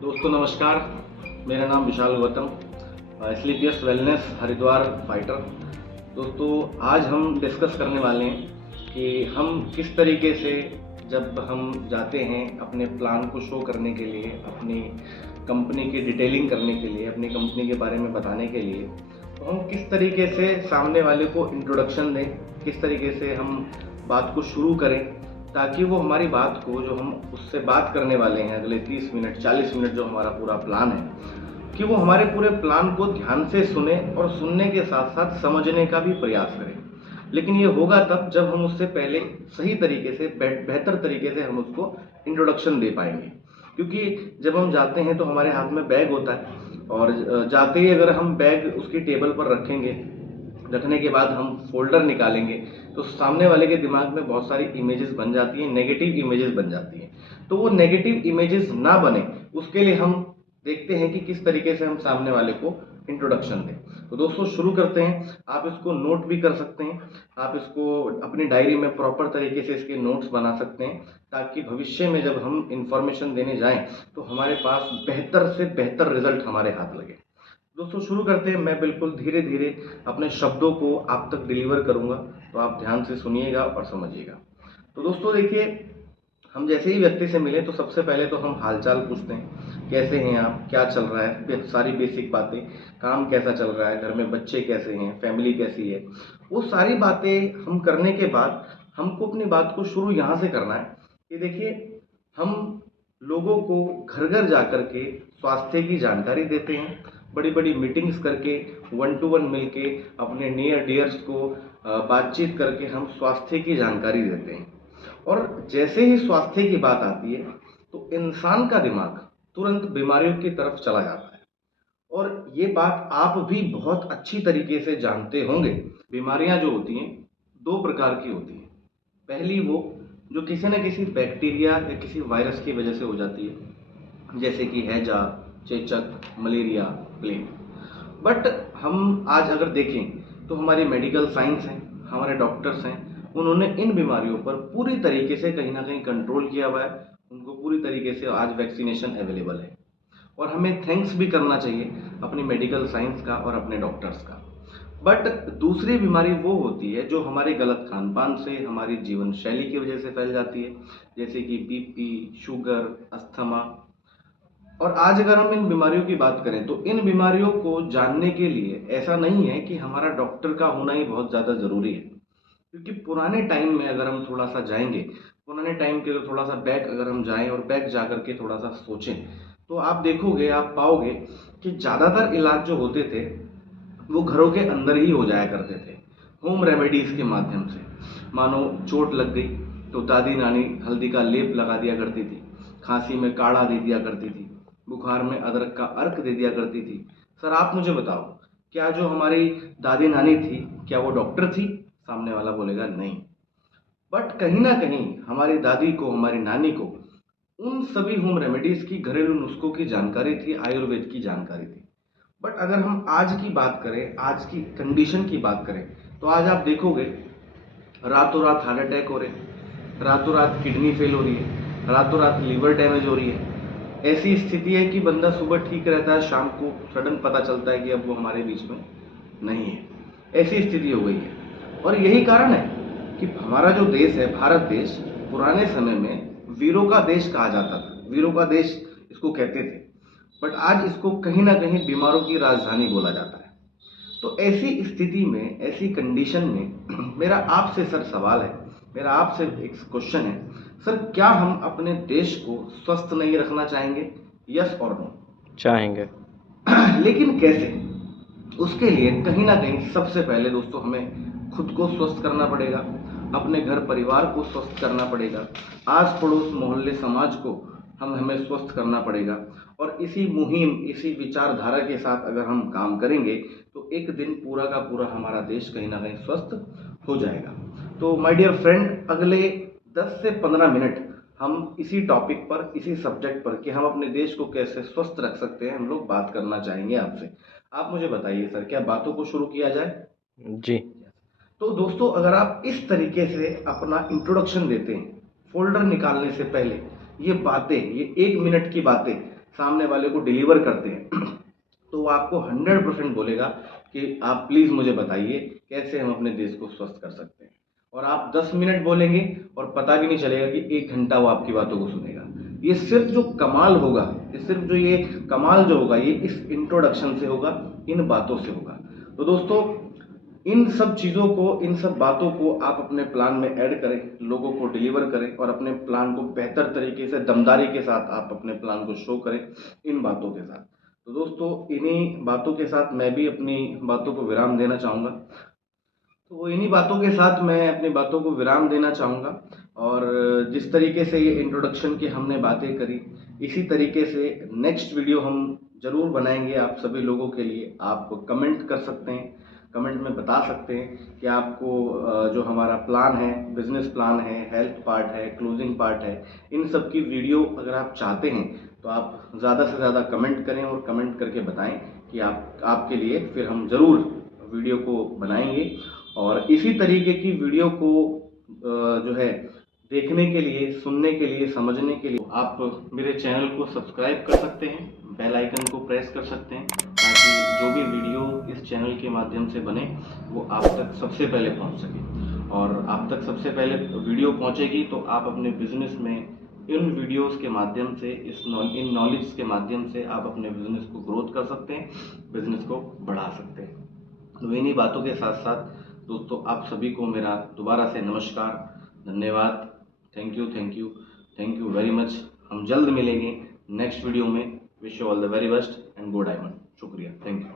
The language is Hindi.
दोस्तों नमस्कार, मेरा नाम विशाल गौतम, स्लीपियस वेलनेस हरिद्वार फाइटर। दोस्तों आज हम डिस्कस करने वाले हैं कि हम किस तरीके से जब हम जाते हैं अपने प्लान को शो करने के लिए, अपनी कंपनी की डिटेलिंग करने के लिए, अपनी कंपनी के बारे में बताने के लिए, तो हम किस तरीके से सामने वाले को इंट्रोडक्शन दें, किस तरीके से हम बात को शुरू करें ताकि वो हमारी बात को, जो हम उससे बात करने वाले हैं अगले 30 मिनट 40 मिनट जो हमारा पूरा प्लान है, कि वो हमारे पूरे प्लान को ध्यान से सुने और सुनने के साथ साथ समझने का भी प्रयास करें। लेकिन ये होगा तब जब हम उससे पहले सही तरीके से, बेहतर तरीके से हम उसको इंट्रोडक्शन दे पाएंगे। क्योंकि जब हम जाते हैं तो हमारे हाथ में बैग होता है और जाते ही अगर हम बैग उसकी टेबल पर रखेंगे, रखने के बाद हम फोल्डर निकालेंगे तो सामने वाले के दिमाग में बहुत सारी इमेजेस बन जाती हैं, नेगेटिव इमेजेस बन जाती हैं। तो वो नेगेटिव इमेजेस ना बने उसके लिए हम देखते हैं कि किस तरीके से हम सामने वाले को इंट्रोडक्शन दें। तो दोस्तों शुरू करते हैं। आप इसको नोट भी कर सकते हैं, आप इसको अपनी डायरी में प्रॉपर तरीके से इसके नोट्स बना सकते हैं ताकि भविष्य में जब हम इंफॉर्मेशन देने जाएं तो हमारे पास बेहतर से बेहतर रिजल्ट हमारे हाथ लगे। दोस्तों शुरू करते हैं। मैं बिल्कुल धीरे धीरे अपने शब्दों को आप तक डिलीवर करूंगा, तो आप ध्यान से सुनिएगा और समझिएगा। तो दोस्तों देखिए, हम जैसे ही व्यक्ति से मिले तो सबसे पहले तो हम हालचाल पूछते हैं, कैसे हैं आप, क्या चल रहा है, सारी बेसिक बातें, काम कैसा चल रहा है, घर में बच्चे कैसे हैं, फैमिली कैसी है, वो सारी बातें हम करने के बाद हमको अपनी बात को शुरू यहाँ से करना है कि देखिए, हम लोगों को घर घर जा कर के स्वास्थ्य की जानकारी देते हैं, बड़ी बड़ी मीटिंग्स करके, 1-to-1 मिलके अपने नियर डियर्स को बातचीत करके हम स्वास्थ्य की जानकारी देते हैं। और जैसे ही स्वास्थ्य की बात आती है तो इंसान का दिमाग तुरंत बीमारियों की तरफ चला जाता है। और ये बात आप भी बहुत अच्छी तरीके से जानते होंगे। बीमारियां जो होती हैं 2 प्रकार की होती हैं। पहली वो जो किसी न किसी बैक्टीरिया या किसी वायरस की वजह से हो जाती है, जैसे कि हैजा, चेचक, मलेरिया, प्लेग। बट हम आज अगर देखें तो हमारी मेडिकल साइंस हैं, हमारे डॉक्टर्स हैं, उन्होंने इन बीमारियों पर पूरी तरीके से कहीं ना कहीं कंट्रोल किया हुआ है। उनको पूरी तरीके से आज वैक्सीनेशन अवेलेबल है और हमें थैंक्स भी करना चाहिए अपनी मेडिकल साइंस का और अपने डॉक्टर्स का। बट दूसरी बीमारी वो होती है जो हमारे गलत खान पान से, हमारी जीवन शैली की वजह से फैल जाती है, जैसे कि बीपी, शुगर, अस्थमा। और आज अगर हम इन बीमारियों की बात करें तो इन बीमारियों को जानने के लिए ऐसा नहीं है कि हमारा डॉक्टर का होना ही बहुत ज़्यादा ज़रूरी है। क्योंकि पुराने टाइम में अगर हम थोड़ा सा जाएंगे, पुराने टाइम के थोड़ा सा बैक अगर हम जाएं और बैक जा करके थोड़ा सा सोचें, तो आप देखोगे, आप पाओगे कि ज़्यादातर इलाज जो होते थे वो घरों के अंदर ही हो जाया करते थे, होम रेमेडीज़ के माध्यम से। मानो चोट लग गई तो दादी नानी हल्दी का लेप लगा दिया करती थी, खांसी में काढ़ा दे दिया करती थी, बुखार में अदरक का अर्क दे दिया करती थी। सर आप मुझे बताओ, क्या जो हमारी दादी नानी थी क्या वो डॉक्टर थी? सामने वाला बोलेगा नहीं। बट कहीं ना कहीं हमारी दादी को, हमारी नानी को उन सभी होम रेमेडीज की, घरेलू नुस्खों की जानकारी थी, आयुर्वेद की जानकारी थी। बट अगर हम आज की बात करें, आज की कंडीशन की बात करें, तो आज आप देखोगे रातों रात हार्ट अटैक हो रहे हैं, रातों रात किडनी फेल हो रही है, रातों रात लीवर डैमेज हो रही है। ऐसी स्थिति है कि बंदा सुबह ठीक रहता है, शाम को सडन पता चलता है कि अब वो हमारे बीच में नहीं है। ऐसी स्थिति हो गई है। और यही कारण है कि हमारा जो देश है, भारत देश, पुराने समय में वीरों का देश कहा जाता था, वीरों का देश इसको कहते थे। बट आज इसको कहीं ना कहीं बीमारों की राजधानी बोला जाता है। तो ऐसी स्थिति में, ऐसी कंडीशन में मेरा आपसे सर सवाल है, मेरा आपसे एक क्वेश्चन है, सर क्या हम अपने देश को स्वस्थ नहीं रखना चाहेंगे? यस और नो? चाहेंगे। लेकिन कैसे? उसके लिए कहीं ना कहीं सबसे पहले दोस्तों हमें खुद को स्वस्थ करना पड़ेगा, अपने घर परिवार को स्वस्थ करना पड़ेगा, आस पड़ोस मोहल्ले समाज को हमें स्वस्थ करना पड़ेगा। और इसी मुहिम, इसी विचारधारा के साथ अगर हम काम करेंगे तो एक दिन पूरा का पूरा हमारा देश कहीं ना कहीं स्वस्थ हो जाएगा। तो माय डियर फ्रेंड, अगले 10 से 15 मिनट हम इसी टॉपिक पर, इसी सब्जेक्ट पर कि हम अपने देश को कैसे स्वस्थ रख सकते हैं, हम लोग बात करना चाहेंगे आपसे। आप मुझे बताइए सर, क्या बातों को शुरू किया जाए? जी। तो दोस्तों अगर आप इस तरीके से अपना इंट्रोडक्शन देते हैं, फोल्डर निकालने से पहले ये बातें, ये 1 मिनट की बातें सामने वाले को डिलीवर करते हैं तो वो आपको 100% बोलेगा कि आप प्लीज़ मुझे बताइए कैसे हम अपने देश को स्वस्थ कर सकते हैं। और आप 10 मिनट बोलेंगे और पता भी नहीं चलेगा कि 1 घंटा वो आपकी बातों को सुनेगा। ये सिर्फ जो कमाल होगा, ये कमाल जो होगा ये इस इंट्रोडक्शन से होगा, इन बातों से होगा। तो दोस्तों, इन सब चीज़ों को, इन सब बातों को आप अपने प्लान में ऐड करें, लोगों को डिलीवर करें और अपने प्लान को बेहतर तरीके से दमदारी के साथ आप अपने प्लान को शो करें इन बातों के साथ। तो दोस्तों, इन्हीं बातों के साथ मैं भी अपनी बातों को विराम देना चाहूँगा। तो इन्हीं बातों के साथ मैं अपनी बातों को विराम देना चाहूँगा और जिस तरीके से ये इंट्रोडक्शन की हमने बातें करी, इसी तरीके से नेक्स्ट वीडियो हम ज़रूर बनाएंगे आप सभी लोगों के लिए। आप कमेंट कर सकते हैं, कमेंट में बता सकते हैं कि आपको जो हमारा प्लान है, बिजनेस प्लान है, हेल्थ पार्ट है, क्लोजिंग पार्ट है, इन सब की वीडियो अगर आप चाहते हैं तो आप ज़्यादा से ज़्यादा कमेंट करें और कमेंट करके बताएं कि आपके लिए फिर हम ज़रूर वीडियो को बनाएंगे। और इसी तरीके की वीडियो को जो है देखने के लिए, सुनने के लिए, समझने के लिए आप मेरे चैनल को सब्सक्राइब कर सकते हैं, बेल आइकन को प्रेस कर सकते हैं ताकि जो भी वीडियो इस चैनल के माध्यम से बने वो आप तक सबसे पहले पहुंच सके। और आप तक सबसे पहले वीडियो पहुंचेगी तो आप अपने बिजनेस में इन वीडियोस के माध्यम से, इन नॉलेज के माध्यम से आप अपने बिजनेस को ग्रोथ कर सकते हैं, बिजनेस को बढ़ा सकते हैं। तो इन्हीं बातों के साथ साथ दोस्तों, आप सभी को मेरा दोबारा से नमस्कार, धन्यवाद, thank you, thank you, thank you very much. हम जल्द मिलेंगे नेक्स्ट वीडियो में। Wish you all the very best and go diamond. शुक्रिया, थैंक यू।